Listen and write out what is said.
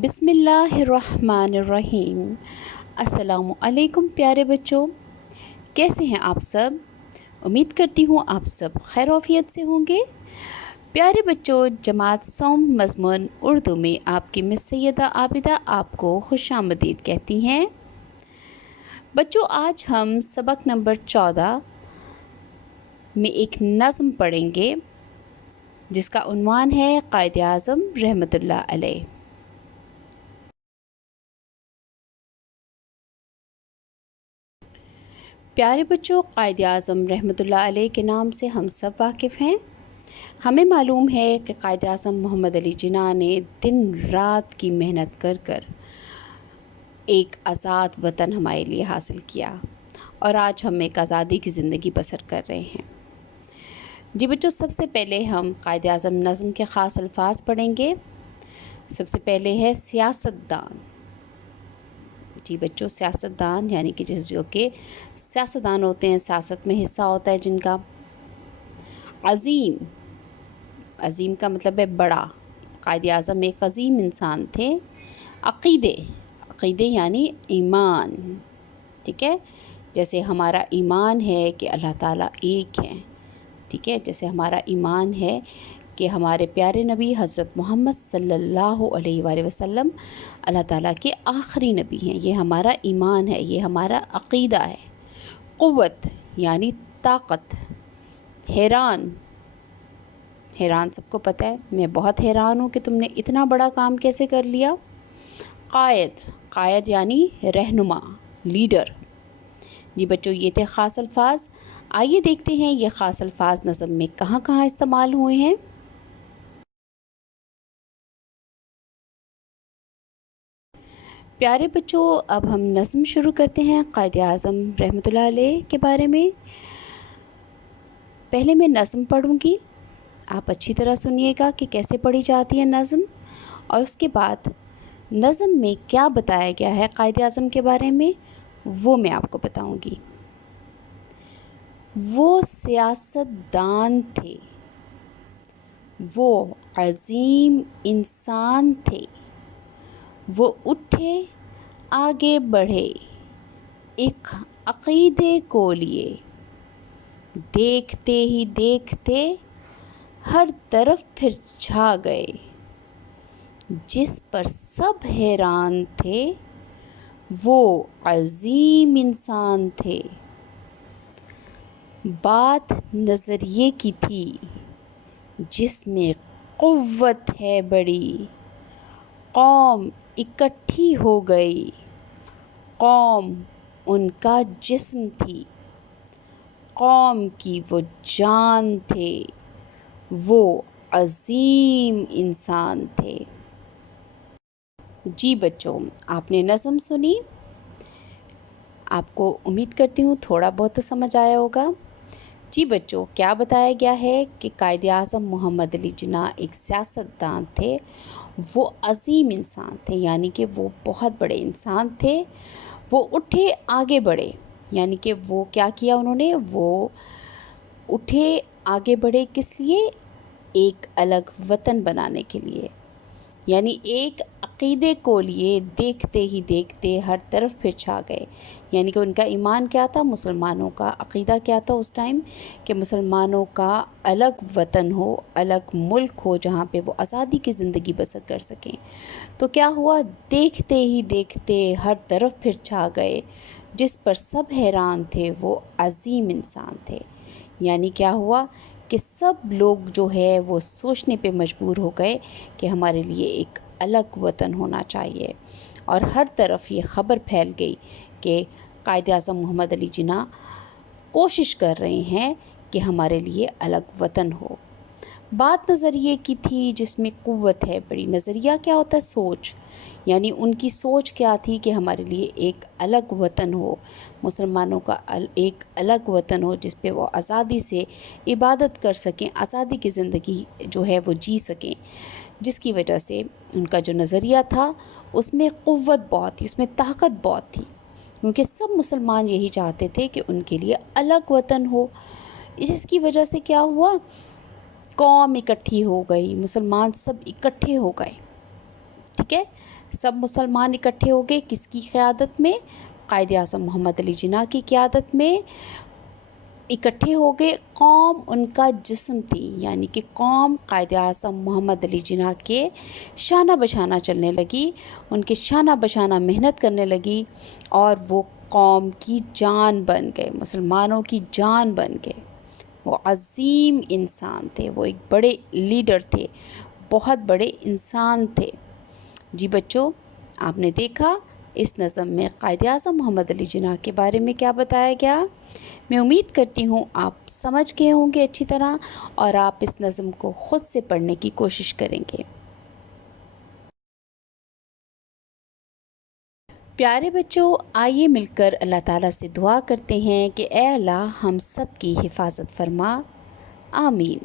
बिस्मिल्लाहिर्रहमानिर्रहीम। अस्सलामु अलैकुम प्यारे बच्चों, कैसे हैं आप सब। उम्मीद करती हूँ आप सब खैरियत से होंगे। प्यारे बच्चों, जमात सौम मज़मून उर्दू में आपकी मिस सैयदा आबिदा आपको खुशामदीद कहती हैं। बच्चों, आज हम सबक नंबर 14 में एक नज़्म पढ़ेंगे जिसका उन्वान है क़ायद आज़म रहमतुल्लाह अलैह। प्यारे बच्चों, क़ायद आज़म रहमतुल्लाह अलैह के नाम से हम सब वाकिफ़ हैं। हमें मालूम है कि क़ायद आज़म मोहम्मद अली जिन्ना ने दिन रात की मेहनत कर कर एक आज़ाद वतन हमारे लिए हासिल किया और आज हम एक आज़ादी की ज़िंदगी बसर कर रहे हैं। जी बच्चों, सबसे पहले हम क़ायद आज़म नज़्म के ख़ास अल्फाज पढ़ेंगे। सबसे पहले है सियासतदान। जी बच्चों, सियासतदान यानी कि जो कि सियासतदान होते हैं, सियासत में हिस्सा होता है जिनका। अज़ीम, अज़ीम का मतलब है बड़ा। क़ायद आज़म एक अज़ीम इंसान थे। अक़ीदे, अक़ीदे यानी ईमान, ठीक है। जैसे हमारा ईमान है कि अल्लाह ताला एक है, ठीक है। जैसे हमारा ईमान है कि हमारे प्यारे नबी हज़रत मोहम्मद सल्लल्लाहु अलैहि वसल्लम अल्लाह ताला के आखिरी नबी हैं। ये हमारा ईमान है, ये हमारा अक़ीदा है। क़ुव्वत यानी ताकत। हैरान, हैरान सबको पता है, मैं बहुत हैरान हूँ कि तुमने इतना बड़ा काम कैसे कर लिया। क़ायद, क़ायद यानी रहनुमा, लीडर। जी बच्चों, ये थे ख़ास अल्फाज। आइए देखते हैं ये ख़ास अल्फाज नज़्म में कहाँ कहाँ इस्तेमाल हुए हैं। प्यारे बच्चों, अब हम नज़्म शुरू करते हैं क़ायद आज़म रहमतुल्लाह अलैह के बारे में। पहले मैं नज़्म पढ़ूँगी, आप अच्छी तरह सुनिएगा कि कैसे पढ़ी जाती है नज़्म, और उसके बाद नज़्म में क्या बताया गया है क़ायद आज़म के बारे में वो मैं आपको बताऊँगी। वो सियासतदान थे, वो अज़ीम इंसान थे, वो उठे आगे बढ़े एक अक़ीदे को लिए, देखते ही देखते हर तरफ फिर छा गए, जिस पर सब हैरान थे वो अज़ीम इंसान थे। बात नज़रिए की थी जिसमें क़ुव्वत है बड़ी, कौम इकट्ठी हो गई, कौम उनका जिस्म थी, कौम की वो जान थे, वो अज़ीम इंसान थे। जी बच्चों, आपने नज़्म सुनी, आपको उम्मीद करती हूँ थोड़ा बहुत तो समझ आया होगा। जी बच्चों, क्या बताया गया है कि क़ायद आज़म मोहम्मद अली जिन्ना एक सियासतदान थे, वो अज़ीम इंसान थे यानी कि वो बहुत बड़े इंसान थे। वो उठे आगे बढ़े यानी कि वो क्या किया उन्होंने, वो उठे आगे बढ़े किस लिए, एक अलग वतन बनाने के लिए, यानी एक अक़ीदे को लिए देखते ही देखते हर तरफ फिर छा गए। यानी कि उनका ईमान क्या था, मुसलमानों का अक़ीदा क्या था उस टाइम, कि मुसलमानों का अलग वतन हो, अलग मुल्क हो जहाँ पे वो आज़ादी की ज़िंदगी बसर कर सकें। तो क्या हुआ, देखते ही देखते हर तरफ फिर छा गए, जिस पर सब हैरान थे वो अज़ीम इंसान थे। यानी क्या हुआ कि सब लोग जो है वो सोचने पे मजबूर हो गए कि हमारे लिए एक अलग वतन होना चाहिए, और हर तरफ ये ख़बर फैल गई कि क़ायद आज़म मोहम्मद अली जिन्ना कोशिश कर रहे हैं कि हमारे लिए अलग वतन हो। बात नज़रिए की थी जिसमें क़ुव्वत है बड़ी। नज़रिया क्या होता है, सोच, यानी उनकी सोच क्या थी कि हमारे लिए एक अलग वतन हो, मुसलमानों का एक अलग वतन हो जिस पे वो आज़ादी से इबादत कर सकें, आज़ादी की ज़िंदगी जो है वो जी सकें, जिसकी वजह से उनका जो नज़रिया था उसमें क़ुव्वत बहुत थी, उसमें ताकत बहुत थी, क्योंकि सब मुसलमान यही चाहते थे कि उनके लिए अलग वतन हो। जिसकी वजह से क्या हुआ, कौम इकट्ठी हो गई, मुसलमान सब इकट्ठे हो गए, ٹھیک ہے، سب مسلمان اکٹھے ہو گئے، کس کی قیادت میں؟ قائد اعظم محمد علی جناح کی قیادت میں اکٹھے ہو گئے۔ قوم ان کا جسم تھی، یعنی کہ قوم قائد اعظم محمد علی جناح کے شانہ بشانہ چلنے لگی، ان کے شانہ بشانہ محنت کرنے لگی، اور وہ قوم کی جان بن گئے، مسلمانوں کی جان بن گئے۔ وہ عظیم انسان تھے، وہ ایک بڑے لیڈر تھے، بہت بڑے انسان تھے۔ جی بچوں، آپ نے دیکھا اس نظم میں قائد اعظم محمد علی جناح کے بارے میں کیا بتایا گیا۔ میں امید کرتی ہوں آپ سمجھ گئے ہوں گے اچھی طرح، اور آپ اس نظم کو خود سے پڑھنے کی کوشش کریں گے۔ پیارے بچوں، آئیے مل کر اللہ تعالیٰ سے دعا کرتے ہیں کہ اے اللہ ہم سب کی حفاظت فرما، آمین۔